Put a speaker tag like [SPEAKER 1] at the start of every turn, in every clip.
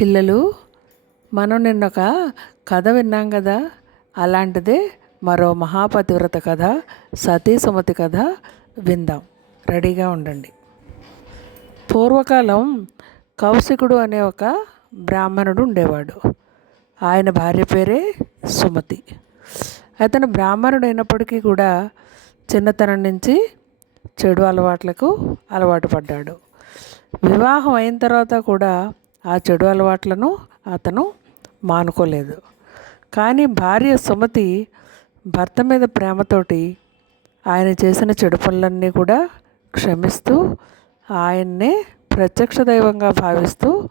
[SPEAKER 1] పిల్లలు మనం నిన్న ఒక కథ విన్నాం కదా? అలాంటిదే మరో మహాపతివ్రత కథ సతీ సుమతి కథ విందాం. రెడీగా ఉండండి. పూర్వకాలం కౌశికుడు అనే ఒక బ్రాహ్మణుడు ఉండేవాడు. ఆయన భార్య పేరే సుమతి. అతను బ్రాహ్మణుడు అయినప్పటికీ కూడా చిన్నతనం నుంచి చెడు అలవాట్లకు అలవాటు పడ్డాడు. వివాహం అయిన తర్వాత కూడా ఆ చెడు అలవాట్లను అతను మానుకోలేదు. కానీ భార్య సుమతి భర్త మీద ప్రేమతోటి ఆయన చేసిన చెడు పనులన్నీ కూడా క్షమిస్తూ ఆయన్నే ప్రత్యక్ష దైవంగా భావిస్తూ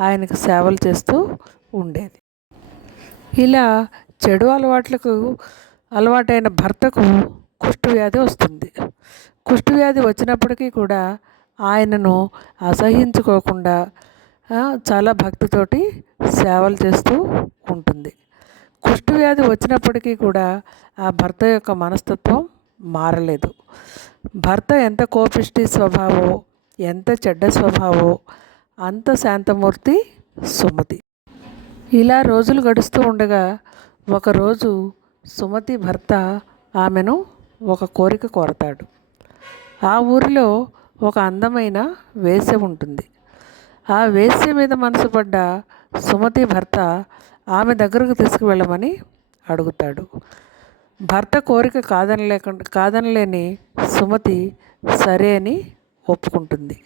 [SPEAKER 1] ఆయనకు సేవలు చేస్తూ ఉండేది. ఇలా చెడు అలవాట్లకు అలవాటైన భర్తకు కుష్ఠవ్యాధి వస్తుంది. కుష్ఠవ్యాధి వచ్చినప్పటికీ కూడా ఆయనను అసహించుకోకుండా చాలా భక్తితోటి సేవలు చేస్తూ ఉంటుంది. కుష్ఠవ్యాధి వచ్చినప్పటికీ కూడా ఆ భర్త యొక్క మనస్తత్వం మారలేదు. భర్త ఎంత కోపిష్టి స్వభావో ఎంత చెడ్డ స్వభావో అంత శాంతమూర్తి సుమతి. ఇలా రోజులు గడుస్తూ ఉండగా ఒకరోజు సుమతి భర్త ఆమెను ఒక కోరిక కోరతాడు. ఆ ఊరిలో ఒక అందమైన వేశ్య ఉంటుంది. ఆ వేశ్య మీద మనసు పడ్డ సుమతి భర్త ఆమె దగ్గరకు తీసుకువెళ్ళమని అడుగుతాడు. భర్త కోరిక కాదనలేకుండా కాదనలేని సుమతి సరే అని ఒప్పుకుంటుంది.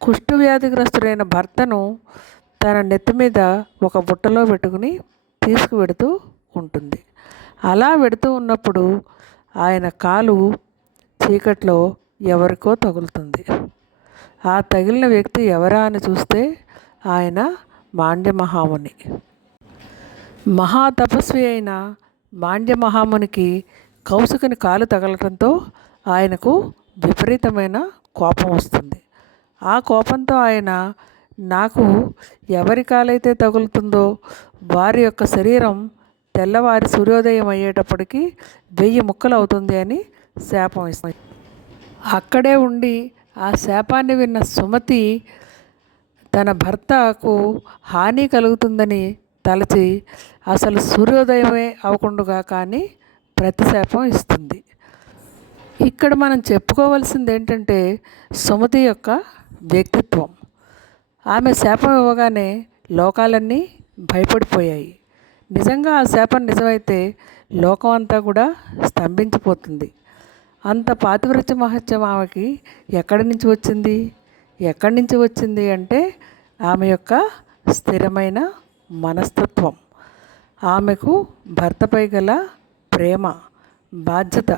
[SPEAKER 1] కుష్ఠవ్యాధిగ్రస్తుడైన భర్తను తన నెత్తి మీద ఒక బుట్టలో పెట్టుకుని తీసుకువెడుతూ ఉంటుంది. అలా వెడుతూ ఉన్నప్పుడు ఆయన కాలు చీకట్లో ఎవరికో తగులుతుంది. ఆ తగిలిన వ్యక్తి ఎవరా అని చూస్తే ఆయన మాండ్య మహాముని మహాతపస్వి అయిన మాండ్య మహామునికి కౌశికుని కాలు తగలటంతో ఆయనకు విపరీతమైన కోపం వస్తుంది. ఆ కోపంతో ఆయన నాకు ఎవరి కాలైతే తగులుతుందో వారి యొక్క శరీరం తెల్లవారి సూర్యోదయం అయ్యేటప్పటికి వెయ్యి ముక్కలు అవుతుంది అని శాపం ఇస్తుంది. అక్కడే ఉండి ఆ శాపాన్ని విన్న సుమతి తన భర్తకు హాని కలుగుతుందని తలచి అసలు సూర్యోదయమే అవకుండుగా కానీ ప్రతిశాపం ఇస్తుంది. ఇక్కడ మనం చెప్పుకోవాల్సింది ఏంటంటే సుమతి యొక్క వ్యక్తిత్వం. ఆమె శాపం ఇవ్వగానే లోకాలన్నీ భయపడిపోయాయి. నిజంగా ఆ శాపం నిజమైతే లోకం అంతా కూడా స్తంభించిపోతుంది. అంత పాతివృత్య మహత్యం ఆమెకి ఎక్కడి నుంచి వచ్చింది? ఎక్కడి నుంచి వచ్చింది అంటే ఆమె యొక్క స్థిరమైన మనస్తత్వం. ఆమెకు భర్తపై గల ప్రేమ బాధ్యత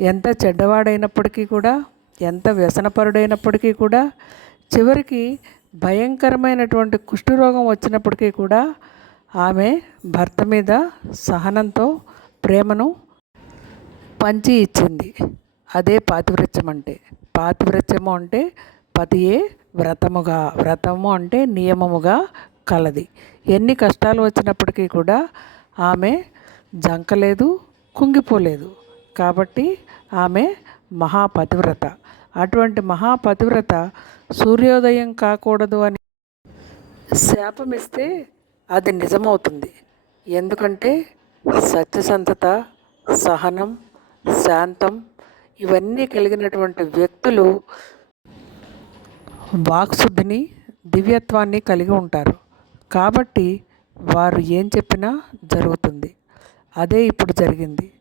[SPEAKER 1] ఎంత చెడ్డవాడైనప్పటికీ కూడా ఎంత వ్యసనపరుడైనప్పటికీ కూడా చివరికి భయంకరమైనటువంటి కుష్ఠరోగం వచ్చినప్పటికీ కూడా ఆమె భర్త మీద సహనంతో ప్రేమను పంచి ఇచ్చింది. అదే పాతివృత్యం అంటే పాతివృత్యము అంటే పతియే వ్రతముగా. వ్రతము అంటే నియమముగా కలది. ఎన్ని కష్టాలు వచ్చినప్పటికీ కూడా ఆమె జంకలేదు కుంగిపోలేదు. కాబట్టి ఆమె మహాపతివ్రత. అటువంటి మహాపతివ్రత సూర్యోదయం కాకూడదు అని శాపమిస్తే అది నిజమవుతుంది. ఎందుకంటే సత్యసంతత సహనం శాంతం ఇవన్నీ కలిగినటువంటి వ్యక్తులు వాక్శుద్ధిని దివ్యత్వాన్ని కలిగి ఉంటారు. కాబట్టి వారు ఏం చెప్పినా జరుగుతుంది. అదే ఇప్పుడు జరిగింది.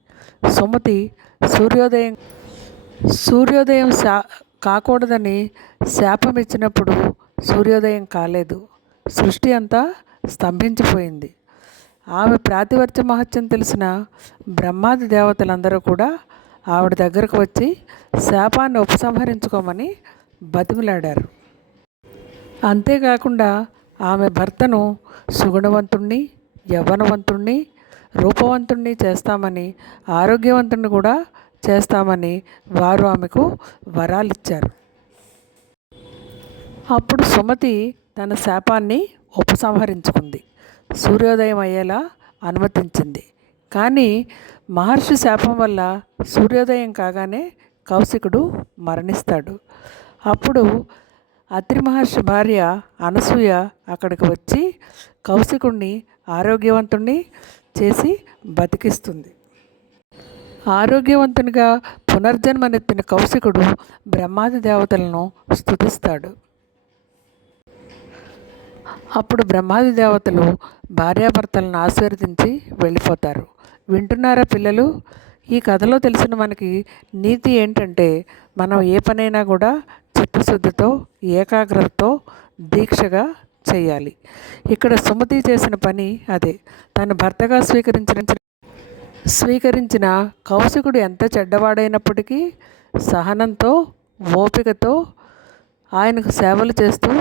[SPEAKER 1] సుమతి సూర్యోదయం సూర్యోదయం శా కాకూడదని శాపం ఇచ్చినప్పుడు సూర్యోదయం కాలేదు. సృష్టి అంతా స్తంభించిపోయింది. ఆమె ప్రాతివర్త్య మహత్యం తెలిసిన బ్రహ్మాది దేవతలందరూ కూడా ఆవిడ దగ్గరకు వచ్చి శాపాన్ని ఉపసంహరించుకోమని బతిమిలాడారు. అంతేకాకుండా ఆమె భర్తను సుగుణవంతుణ్ణి యవ్వనవంతుణ్ణి రూపవంతుణ్ణి చేస్తామని ఆరోగ్యవంతుణ్ణి కూడా చేస్తామని వారు ఆమెకు వరాలిచ్చారు. అప్పుడు సుమతి తన శాపాన్ని ఉపసంహరించుకుంది. సూర్యోదయం అయ్యేలా అనుమతించింది. కానీ మహర్షి శాపం వల్ల సూర్యోదయం కాగానే కౌశికుడు మరణిస్తాడు. అప్పుడు అత్రి మహర్షి భార్య అనసూయ అక్కడికి వచ్చి కౌశికుణ్ణి ఆరోగ్యవంతుణ్ణి చేసి బతికిస్తుంది. ఆరోగ్యవంతునిగా పునర్జన్మనెత్తిన కౌశికుడు బ్రహ్మాది దేవతలను స్తుతిస్తాడు. అప్పుడు బ్రహ్మాది దేవతలు భార్యాభర్తలను ఆశీర్వదించి వెళ్ళిపోతారు. వింటున్నారా పిల్లలు? ఈ కథలో తెలిసిన మనకి నీతి ఏంటంటే మనం ఏ పనైనా కూడా చిత్తశుద్ధితో ఏకాగ్రతతో దీక్షగా చేయాలి. ఇక్కడ సుమతి చేసిన పని అదే. తను భర్తగా స్వీకరించిన స్వీకరించిన కౌశికుడు ఎంత చెడ్డవాడైనప్పటికీ సహనంతో ఓపికతో ఆయనకు సేవలు చేస్తూ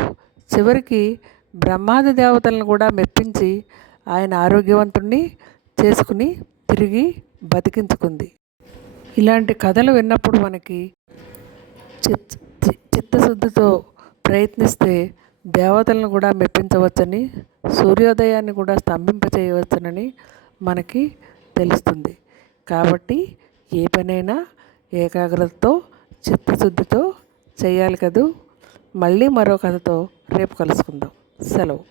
[SPEAKER 1] చివరికి బ్రహ్మాది దేవతలను కూడా మెప్పించి ఆయన ఆరోగ్యవంతుణ్ణి చేసుకుని తిరిగి బతికించుకుంది. ఇలాంటి కథలు విన్నప్పుడు మనకి చిత్ చి- చిత్తశుద్ధితో ప్రయత్నిస్తే దేవతలను కూడా మెప్పించవచ్చని సూర్యోదయాన్ని కూడా స్తంభింపచేయవచ్చునని మనకి తెలుస్తుంది. కాబట్టి ఏ పనైనా ఏకాగ్రతతో చిత్తశుద్ధితో చేయాలి కదూ? మళ్ళీ మరో కథతో రేపు కలుసుకుందాం. సెలవు